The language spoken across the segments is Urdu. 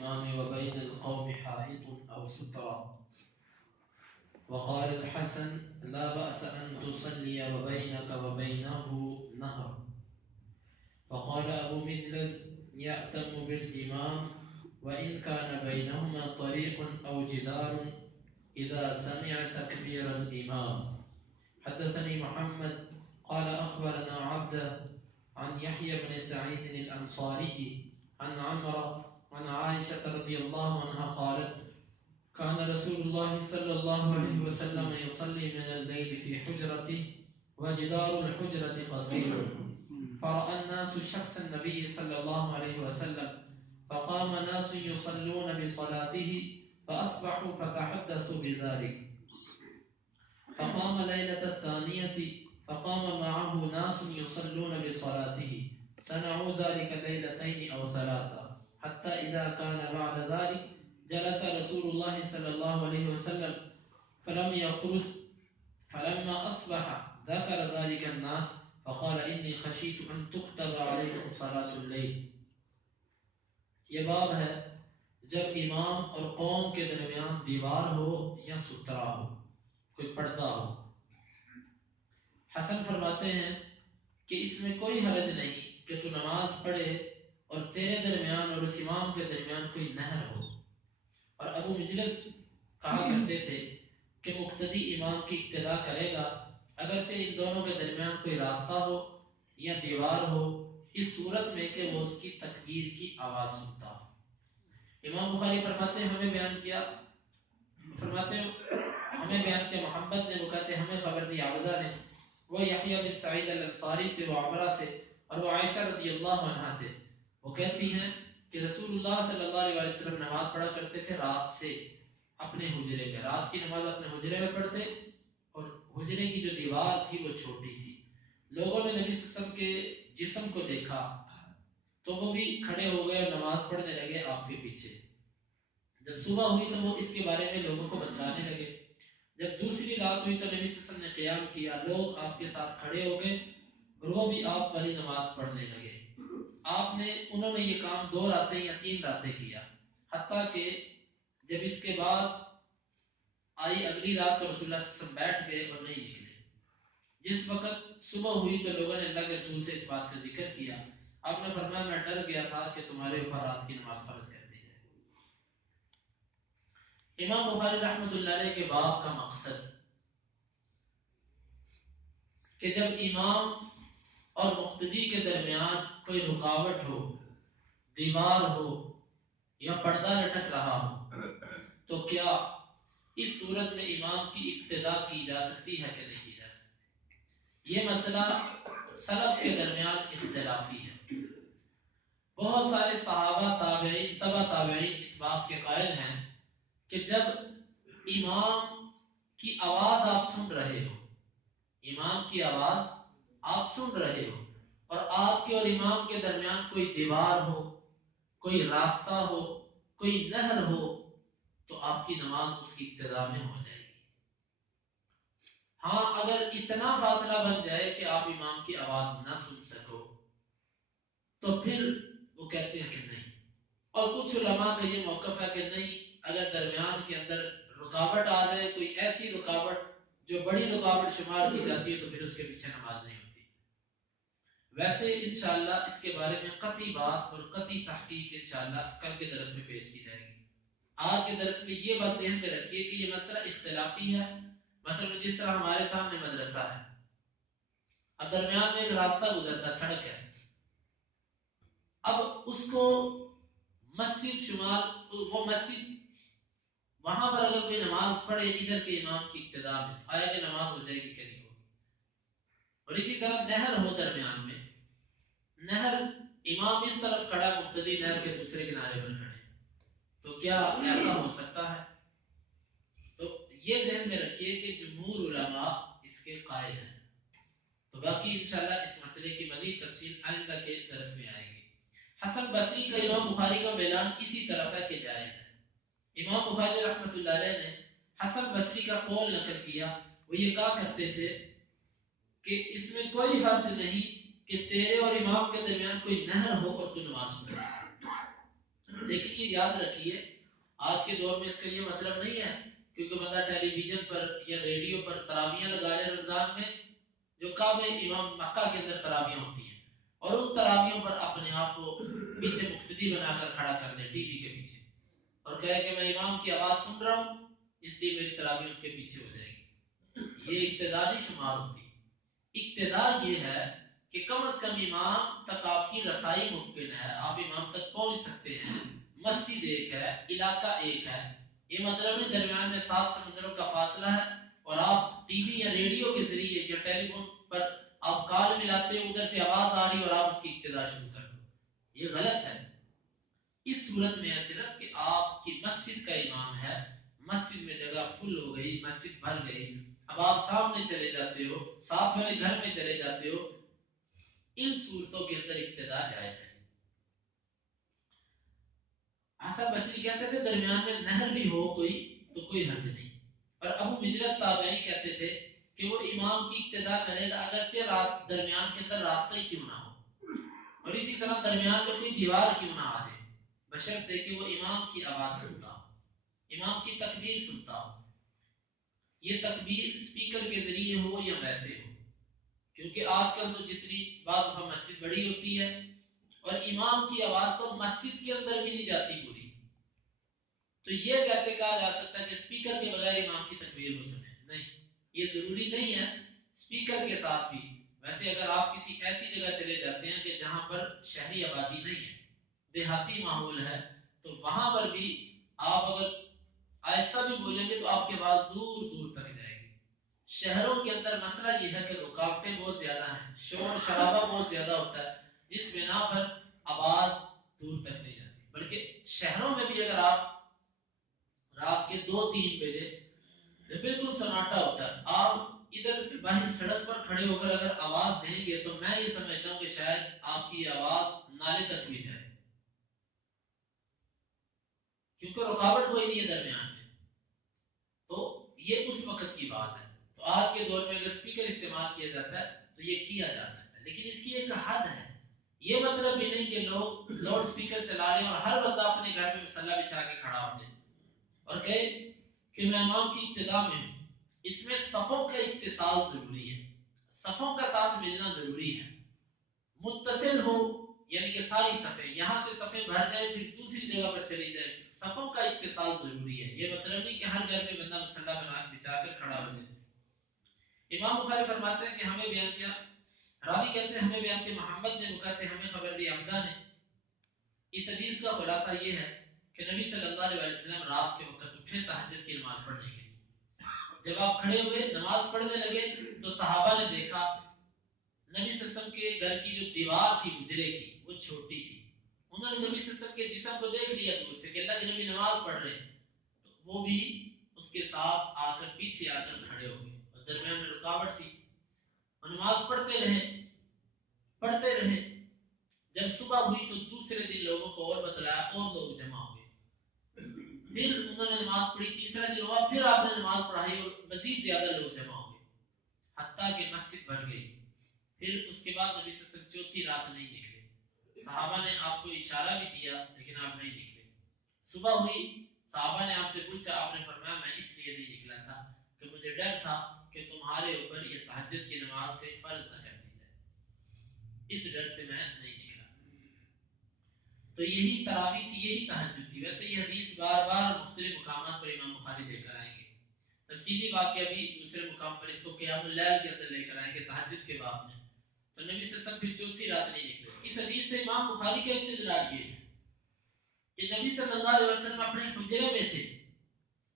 الإمام وبين القوم حائط أو سترة. وقال الحسن لا بأس أن تصلي وبينك وبينه نهر. فقال أبو مجلس يأتم بالإمام وإن كان بينهما طريق أو جدار إذا سمع تكبير الإمام. حدثني محمد قال أخبرنا عبده عن يحيى بن سعيد الأنصاري عن عمرو عن عائشة رضي الله عنها قالت كان رسول الله صلى الله عليه وسلم يصلي من الليل في حجرته وجدار الحجرة قصير فرأى الناس شخص النبي صلى الله عليه وسلم فقام ناس يصلون بصلاته فأصبحوا فتحدثوا بذلك. فقام ليلة الثانية فقام معه ناس يصلون بصلاته صنعوا ذلك ليلتين أو ثلاثة حتى إذا كان بعد ذلك جلس رسول الله صلى الله عليه وسلم فلم يخرج فلما أصبح ذكر ذلك الناس فقال إني خشيت أن تكتب عليكم صلاة الليل. یہ باب ہے جب امام اور قوم کے درمیان دیوار ہو یا سترا ہو، کوئی پردہ ہو. حسن فرماتے ہیں کہ اس میں کوئی حرج نہیں کہ تو نماز پڑھے اور تیرے درمیان اور اس امام کے درمیان کوئی نہر ہو. اور ابو مجلس کہا کرتے تھے کہ مقتدی امام کی اقتدا کرے گا اگرچہ ان دونوں کے درمیان کوئی راستہ ہو یا دیوار ہو، اس صورت میں کہ وہ اس کی تکبیر کی آواز سنتا ہو. امام بخاری فرماتے ہیں ہمیں بیان کیا محمد نے، وہ کہتے ہیں ہمیں خبر دی عبدہ نے، وہ یحییٰ بن سعید الانصاری سے، وہ عمرہ سے اور وہ عائشہ رضی اللہ عنہا سے. وہ کہتی ہیں کہ رسول اللہ صلی اللہ علیہ وسلم نماز پڑھا کرتے تھے رات سے اپنے حجرے میں، رات کی نماز اپنے حجرے میں پڑھتے اور حجرے کی جو دیوار تھی وہ چھوٹی تھی. لوگوں نے نبی صلی اللہ علیہ وسلم کے جسم کو دیکھا تو وہ بھی کھڑے ہو گئے اور نماز پڑھنے لگے آپ کے پیچھے. جب صبح ہوئی تو وہ اس کے بارے میں لوگوں کو بتلانے لگے. جب دوسری رات ہوئی تو نبی صلی اللہ علیہ وسلم نے قیام کیا، لوگ آپ کے ساتھ کھڑے ہو گئے اور وہ بھی آپ والی نماز پڑھنے لگے. انہوں نے یہ کام 2 راتیں یا 3 راتیں کیا، حتیٰ کہ جب اس کے بعد آئی اگلی رات تو رسول اللہ صلی اللہ علیہ وسلم بیٹھ گئے اور نہیں نکلے. جس وقت صبح ہوئی تو لوگوں نے اللہ کے رسول سے اس بات کا ذکر کیا. آپ نے فرمایا میں ڈر گیا تھا کہ تمہارے اوپر رات کی نماز فرض کر دی جائے. امام بخاری رحمۃ اللہ علیہ کے باب کا مقصد کہ جب امام اور مقتدی کے درمیان کوئی رکاوٹ ہو، دیوار ہو یا پردہ لٹک رہا ہو تو کیا اس صورت میں امام کی اقتدا کی جا سکتی ہے کہ نہیں کی جا سکتی. یہ مسئلہ سلف کے درمیان اختلافی ہے. بہت سارے صحابہ، تابعین، تبع تابعین اس بات کے قائل ہیں کہ جب امام کی آواز آپ سن رہے ہو، امام کی آواز آپ سن رہے ہو اور آپ کے اور امام کے درمیان کوئی دیوار ہو، کوئی راستہ ہو، کوئی نہر ہو تو آپ کی نماز اس کی ابتدا میں ہو جائے گی. ہاں اگر اتنا فاصلہ بن جائے کہ آپ امام کی آواز نہ سن سکو تو پھر وہ کہتے ہیں کہ نہیں. اور کچھ علماء کا یہ موقف ہے کہ نہیں، اگر درمیان کے اندر رکاوٹ آ جائے، کوئی ایسی رکاوٹ جو بڑی رکاوٹ شمار کی جاتی ہے تو پھر اس کے پیچھے نماز نہیں ہوتی. ویسے انشاءاللہ اس کے بارے میں قطعی بات اور قطعی تحقیق انشاءاللہ کل کے درس میں پیش کی جائے گی. آج کے درس میں یہ بات ذہن میں رکھیے کہ یہ مسئلہ اختلافی ہے. مثلا جس طرح ہمارے سامنے مدرسہ ہے، اب درمیان میں ایک راستہ گزرتا ہے، سڑک ہے، اب اس کو مسجد شمال، وہ مسجد وہاں پر اگر کوئی نماز پڑھے ادھر کے امام کی ابتدا میں تو آیا کہ نماز ہو جائے گی کہ نہیں ہوگی. اور اسی طرح نہر ہو درمیان میں، نہر امام اس طرف کھڑا، مقتدی نہر کے دوسرے کنارے پر کھڑے، تو کیا ایسا ہو سکتا ہے؟ تو یہ ذہن میں رکھیے کہ جمہور علماء اس کے قائل ہیں. تو باقی انشاءاللہ اس مسئلے کی مزید تفصیل آئندہ کے درس میں آئے گی. حسن بصری کا امام بخاری کا اعلان اسی طرف ہے کہ جائز ہے. امام بخاری رحمۃ اللہ علیہ نے حسن بصری کا قول نقل کیا. وہ یہ کہا کرتے تھے کہ اس میں کوئی حرج نہیں کہ تیرے اور امام کے درمیان کوئی نہر ہو اور تو نماز پڑھے. لیکن یہ یاد رکھیے آج کے دور میں اس کا یہ مطلب نہیں ہے کیونکہ بندہ ٹیلی ویژن پر یا ریڈیو پر تراویحیں لگا لے رمضان میں، جو کعبہ امام مکہ کے اندر تراویح ہوتی ہیں، اور ان تراویحوں پر اپنے آپ کو پیچھے مقتدی بنا کر کھڑا کر لے ٹی وی کے پیچھے اور کہے کہ میں امام کی آواز سن رہا ہوں اس لیے میری تراویح اس کے پیچھے ہو جائے گی، یہ ابتدا نہیں شمار ہوتی۔ ابتدا یہ ہے کہ کم از کم امام تک آپ کی رسائی ممکن ہے، آپ امام تک پہنچ سکتے ہیں، مسجد ایک ہے، علاقہ ایک ہے، یہ مطلب نہیں درمیان میں 7 سمندروں کا فاصلہ ہے اور آپ ٹی وی یا ریڈیو کے ذریعے یا ٹیلی فون پر آپ کال ملاتے ہو، ادھر سے آواز آ رہی اور آپ اس کی ابتدا شروع کر دو، یہ غلط ہے۔ اس صورت میں ہے صرف کہ آپ کی مسجد کا امام ہے، مسجد میں جگہ فل ہو گئی، مسجد بھر گئی، اب آپ سامنے چلے جاتے ہو، ساتھ والے گھر میں چلے جاتے ہو، ان صورتوں کے اندر ابتدا جائز ہے۔ حسن بصری کہتے تھے درمیان میں نہر بھی ہو کوئی تو کوئی حرج نہیں، اور ابو مجلس تابعی کہتے تھے کہ وہ امام کی ابتدا کرے گا اگرچہ درمیان کے اندر راستہ ہی کیوں نہ ہو، اور اسی طرح درمیان میں کوئی دیوار کیوں نہ آ جائے، بشرطے کہ وہ امام کی آواز سنتا ہو، امام کی تکبیر سنتا ہو، یہ تکبیر اسپیکر کے ذریعے ہو یا ویسے ہو، کیونکہ آج کل تو جتنی بعض دفعہ مسجد بڑی ہوتی ہے اور امام کی آواز تو مسجد کے اندر بھی نہیں جاتی پوری، تو یہ کیسے کہا جا سکتا ہے کہ اسپیکر کے بغیر امام کی تکبیر ہو سکے؟ نہیں، یہ ضروری نہیں ہے اسپیکر کے ساتھ بھی۔ ویسے اگر آپ کسی ایسی جگہ چلے جاتے ہیں کہ جہاں پر شہری آبادی نہیں ہے، دیہاتی ماحول ہے، تو وہاں پر بھی آپ اگر آہستہ بھی بولیں گے تو آپ کی آواز دور دور تک جائے گی۔ شہروں کے اندر مسئلہ یہ ہے کہ رکاوٹیں بہت زیادہ ہیں، شور شرابہ بہت زیادہ ہوتا ہے، جس بنا پر آواز دور تک نہیں جاتی، بلکہ شہروں میں بھی اگر آپ رات کے 2-3 بجے بالکل سناٹا ہوتا ہے، آپ ادھر باہر سڑک پر کھڑے ہو کر اگر آواز دیں گے تو میں یہ سمجھتا ہوں کہ شاید آپ کی آواز نالے تک بھی جائے، کیونکہ رکاوٹ کوئی نہیں ہے درمیان میں۔ تو یہ اس وقت کی بات ہے، تو آج کے دور میں اگر اسپیکر استعمال کیا جاتا ہے تو یہ کیا جا سکتا ہے، لیکن اس کی ایک حد ہے، یہ مطلب بھی نہیں کہ لوگ لاؤڈ اسپیکر چلا لیں اور ہر بندہ اپنے گھر میں مسلح بچھا کے کھڑا ہو جائے اور کہے کہ میں امام کی ابتدا میں ہوں۔ اس میں صفوں کا اتصال ضروری ہے، صفوں کا ساتھ ملنا ضروری ہے، متصل ہو، یعنی کہ ساری صفیں یہاں سے صفیں بھر جائیں پھر دوسری جگہ پر چلی جائیں، صفوں کا اتصال ضروری ہے، یہ مطلب نہیں کہ ہر گھر میں بندہ مسلح بنا بچا کر کھڑا ہو جائے۔ امام بخاری فرماتے ہیں کہ ہمیں بیان کیا، راوی کہتے ہیں ہمیں بیان کیا محمد نے، وہ کہتے ہیں ہمیں خبر دی حمزہ نے۔ اس حدیث کا خلاصہ یہ ہے کہ نبی صلی اللہ علیہ وسلم رات کے وقت اٹھے تہجد کی نماز پڑھنے کے لیے، جب آپ کھڑے ہوئے نماز پڑھنے لگے تو صحابہ نے دیکھا نبی صلی اللہ علیہ وسلم کے گھر کی جو دیوار تھی حجرے کی وہ چھوٹی تھی، انہوں نے نبی صلی اللہ علیہ وسلم کے جسم کو دیکھ لیا دور سے کہ اللہ کے نبی نماز پڑھ رہے ہیں، تو وہ بھی اس کے ساتھ آ کر پیچھے آ کر کھڑے ہو گئے اور درمیان میں رکاوٹ تھی، اور نماز پڑھتے رہے پڑھتے رہے، جب صبح ہوئی تو دوسرے دن لوگوں کو اور بتلایا اور لوگ جمع ہو گئے، پھر انہوں نے نماز پڑھی، تیسرا دن ہوا پھر آپ نے نماز پڑھائی اور مزید زیادہ لوگ جمع ہو گئے حتیٰ کہ مسجد بھر گئی۔ پھر اس کے بعد نبی صلی اللہ علیہ وسلم چوتھی رات نہیں نکلے، صحابہ نے آپ کو اشارہ بھی دیا لیکن آپ نہیں نکلے، صبح ہوئی صحابہ نے آپ سے پوچھا، آپ نے فرمایا میں اس لیے نہیں نکلا تھا کہ مجھے ڈر تھا کہ تمہارے اوپر یہ تہجد کی نماز کا فرض نہ کر دی جائے، اس ڈر سے میں نہیں نکلا۔ تو یہی تراویح تھی، یہی تہجد تھی۔ ویسے یہ حدیث بار بار مختلف مقامات پر امام بخاری لے کر آئیں گے، تفصیلی واقعہ بھی دوسرے مقام پر اس کو قیام اللیل کے اندر لے کر آئیں گے تہجد کے باب میں۔ تو نبی صلی اللہ علیہ وسلم پھر چوتھی رات نہیں نکلے۔ اس حدیث سے امام بخاری کا استدلال یہ ہے کہ نبی صلی اللہ علیہ وسلم اپنے حجرے میں تھے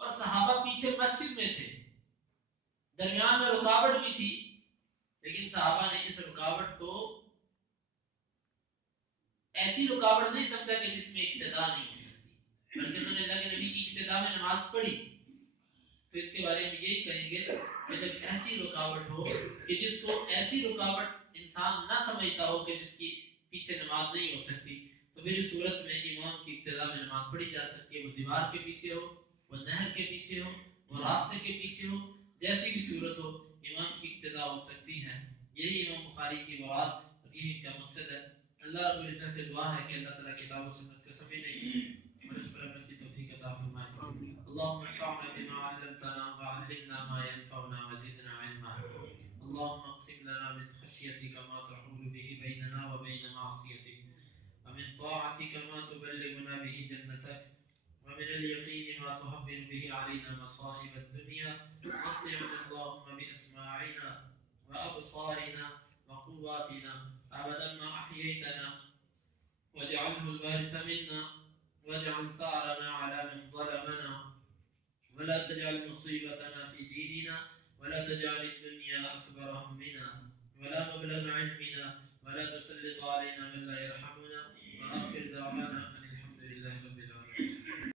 اور صحابہ پیچھے مسجد میں تھے، درمیان میں رکاوٹ بھی تھی، لیکن صحابہ نے اس رکاوٹ کو ایسی رکاوٹ نہیں سمجھا کہ جس میں ابتدا نہیں ہو سکتی، بلکہ انہوں نے اللہ کے نبی کی ابتدا میں نماز پڑھی، تو اس کے بارے میں یہی کہیں گے کہ جب ایسی رکاوٹ ہو کہ جس کو ایسی رکاوٹ انسان نہ سمجھتا ہو کہ جس کی پیچھے نماز نہیں ہو سکتی، تو پھر اس صورت میں امام کی ابتدا میں نماز پڑھی جا سکتی ہے، وہ دیوار کے پیچھے ہو، وہ نہر کے پیچھے ہو، وہ راستے کے پیچھے ہو، جیسی بھی صورت ہو امام کی ابتدا ہو سکتی ہے۔ یہی امام بخاری کی مراد اور یہی کا مقصد ہے اللہ رب العزت سے دعا ہے کہ اللہ تعالیٰ کتاب و سنت کو سمجھنے کی اور اس پر عمل کی توفیق عطا فرمائے. اللهم انفعنا بما علمتنا وعلمنا ما ينفعنا وزدنا علما. اللهم اقسم لنا من خشيتك ما تحول به بيننا وبين معصيتك ومن طاعتك ما تبلغنا به جنتك ومن اليقين ما تهون به علينا مصائب الدنيا. متعنا اللهم بأسماعنا وأبصارنا وقواتنا أبدا ما أحييتنا واجعله الوارث منا واجعل ثارنا على من ظلمنا ولا تجعل مصيبتنا في ديننا ولا تجعل الدنيا أكبر همنا ولا مبلغ علمنا ولا تسلط علينا من لا يرحمنا. وآخر دعوانا أن الحمد لله رب